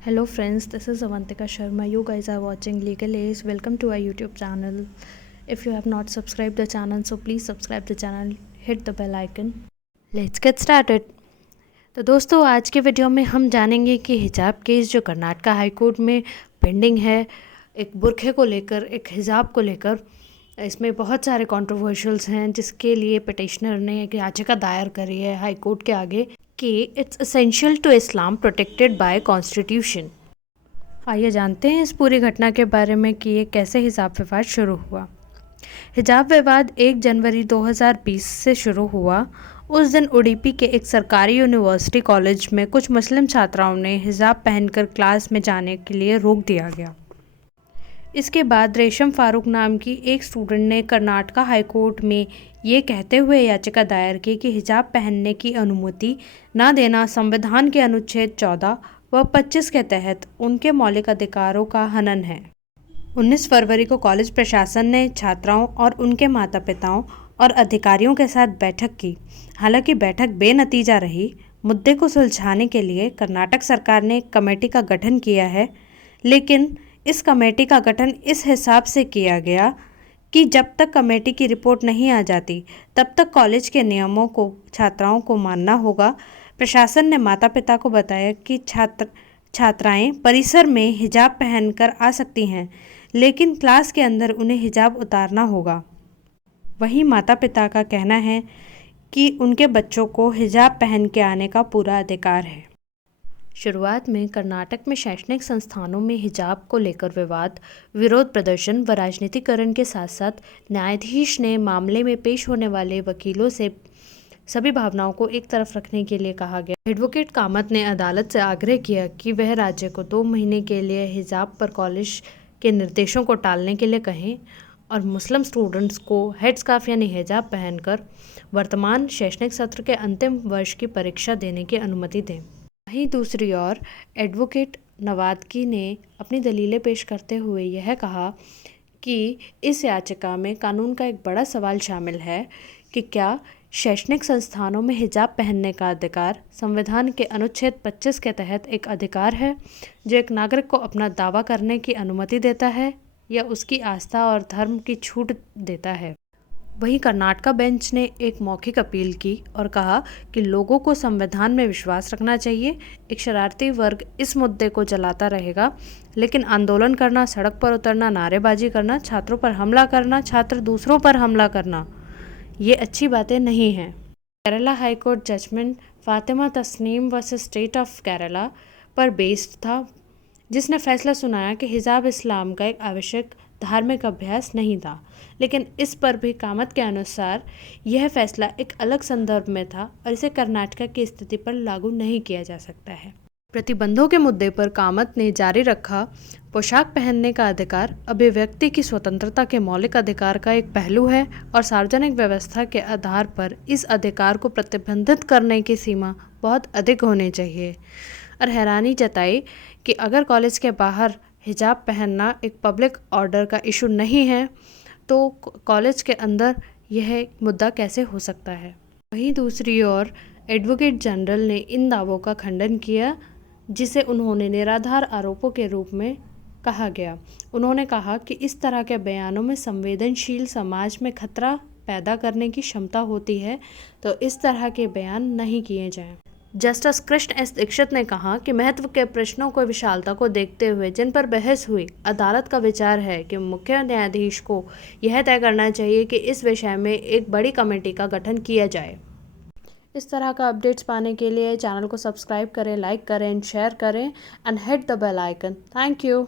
Hello friends, this is Avantika Sharma. You guys are watching Legal Ace. Welcome to our YouTube channel. If you have not subscribed the channel, so please subscribe the channel, hit the bell icon. Let's get started. तो दोस्तों आज के video में हम जानेंगे कि हिजाब case जो कर्नाटका हाई कोर्ट में पेंडिंग है, एक बुरखे को लेकर, एक हिजाब को लेकर, इसमें बहुत सारे कंट्रोवर्शियल्स हैं जिसके लिए पिटिशनर ने एक याचिका दायर करी है हाई कोर्ट के आगे कि it's essential to Islam protected by constitution. आइए जानते हैं इस पूरी घटना के बारे में कि ये कैसे हिजाब विवाद शुरू हुआ। हिजाब विवाद 1 जनवरी 2020 से शुरू हुआ। उस दिन उडुपी के एक सरकारी यूनिवर्सिटी कॉलेज में कुछ मुस्लिम छात्राओं ने हिजाब पहनकर क्लास में जाने के लिए रोक दिया गया। इसके बाद रेशम फारूक नाम की एक स्टूडेंट ने कर्नाटका हाई कोर्ट में ये कहते हुए याचिका दायर की कि हिजाब पहनने की अनुमति न देना संविधान के अनुच्छेद 14 व 25 के तहत उनके मौलिक अधिकारों का हनन है। 19 फरवरी को कॉलेज प्रशासन ने छात्राओं और उनके माता पिताओं और अधिकारियों के साथ बैठक की। हालांकि बैठक बेनतीजा रही। मुद्दे को सुलझाने के लिए कर्नाटक सरकार ने एक कमेटी का गठन किया है, लेकिन इस कमेटी का गठन इस हिसाब से किया गया कि जब तक कमेटी की रिपोर्ट नहीं आ जाती तब तक कॉलेज के नियमों को छात्राओं को मानना होगा। प्रशासन ने माता पिता को बताया कि छात्राएं परिसर में हिजाब पहनकर आ सकती हैं, लेकिन क्लास के अंदर उन्हें हिजाब उतारना होगा। वहीं माता पिता का कहना है कि उनके बच्चों को हिजाब पहन के आने का पूरा अधिकार है। शुरुआत में कर्नाटक में शैक्षणिक संस्थानों में हिजाब को लेकर विवाद, विरोध प्रदर्शन व राजनीतिकरण के साथ साथ न्यायाधीश ने मामले में पेश होने वाले वकीलों से सभी भावनाओं को एक तरफ रखने के लिए कहा गया। एडवोकेट कामत ने अदालत से आग्रह किया कि वह राज्य को 2 महीने के लिए हिजाब पर कॉलेज के निर्देशों को टालने के लिए कहें और मुस्लिम स्टूडेंट्स को हेडस्कार्फ यानी हिजाब पहनकर वर्तमान शैक्षणिक सत्र के अंतिम वर्ष की परीक्षा देने की अनुमति दें। वहीं दूसरी ओर एडवोकेट नवादकी ने अपनी दलीलें पेश करते हुए यह कहा कि इस याचिका में कानून का एक बड़ा सवाल शामिल है कि क्या शैक्षणिक संस्थानों में हिजाब पहनने का अधिकार संविधान के अनुच्छेद 25 के तहत एक अधिकार है जो एक नागरिक को अपना दावा करने की अनुमति देता है या उसकी आस्था और धर्म की छूट देता है। वहीं कर्नाटका बेंच ने एक मौखिक अपील की और कहा कि लोगों को संविधान में विश्वास रखना चाहिए। एक शरारती वर्ग इस मुद्दे को जलाता रहेगा, लेकिन आंदोलन करना, सड़क पर उतरना, नारेबाजी करना, छात्रों पर हमला करना, छात्र दूसरों पर हमला करना, ये अच्छी बातें नहीं हैं। Kerala high court judgement Fatima Tasneem versus state of Kerala पर बेस्ड था, जिसने फैसला सुनाया कि हिजाब इस्लाम का एक आवश्यक धार्मिक अभ्यास नहीं था। लेकिन इस पर भी कामत के अनुसार यह फैसला एक अलग संदर्भ में था और इसे कर्नाटक की स्थिति पर लागू नहीं किया जा सकता है। प्रतिबंधों के मुद्दे पर कामत ने जारी रखा, पोशाक पहनने का अधिकार अभिव्यक्ति की स्वतंत्रता के मौलिक अधिकार का एक पहलू है और सार्वजनिक व्यवस्था के आधार पर इस अधिकार को प्रतिबंधित करने की सीमा बहुत अधिक होनी चाहिए। और हैरानी जताई कि अगर कॉलेज के बाहर हिजाब पहनना एक पब्लिक ऑर्डर का इशू नहीं है तो कॉलेज के अंदर यह मुद्दा कैसे हो सकता है। वहीं दूसरी ओर एडवोकेट जनरल ने इन दावों का खंडन किया जिसे उन्होंने निराधार आरोपों के रूप में कहा गया। उन्होंने कहा कि इस तरह के बयानों में संवेदनशील समाज में खतरा पैदा करने की क्षमता होती है, तो इस तरह के बयान नहीं किए जाएं। जस्टिस कृष्ण एस दीक्षित ने कहा कि महत्व के प्रश्नों को विशालता को देखते हुए जिन पर बहस हुई, अदालत का विचार है कि मुख्य न्यायाधीश को यह तय करना चाहिए कि इस विषय में एक बड़ी कमेटी का गठन किया जाए। इस तरह का अपडेट्स पाने के लिए चैनल को सब्सक्राइब करें, लाइक करें, शेयर करें and hit the bell icon. Thank you.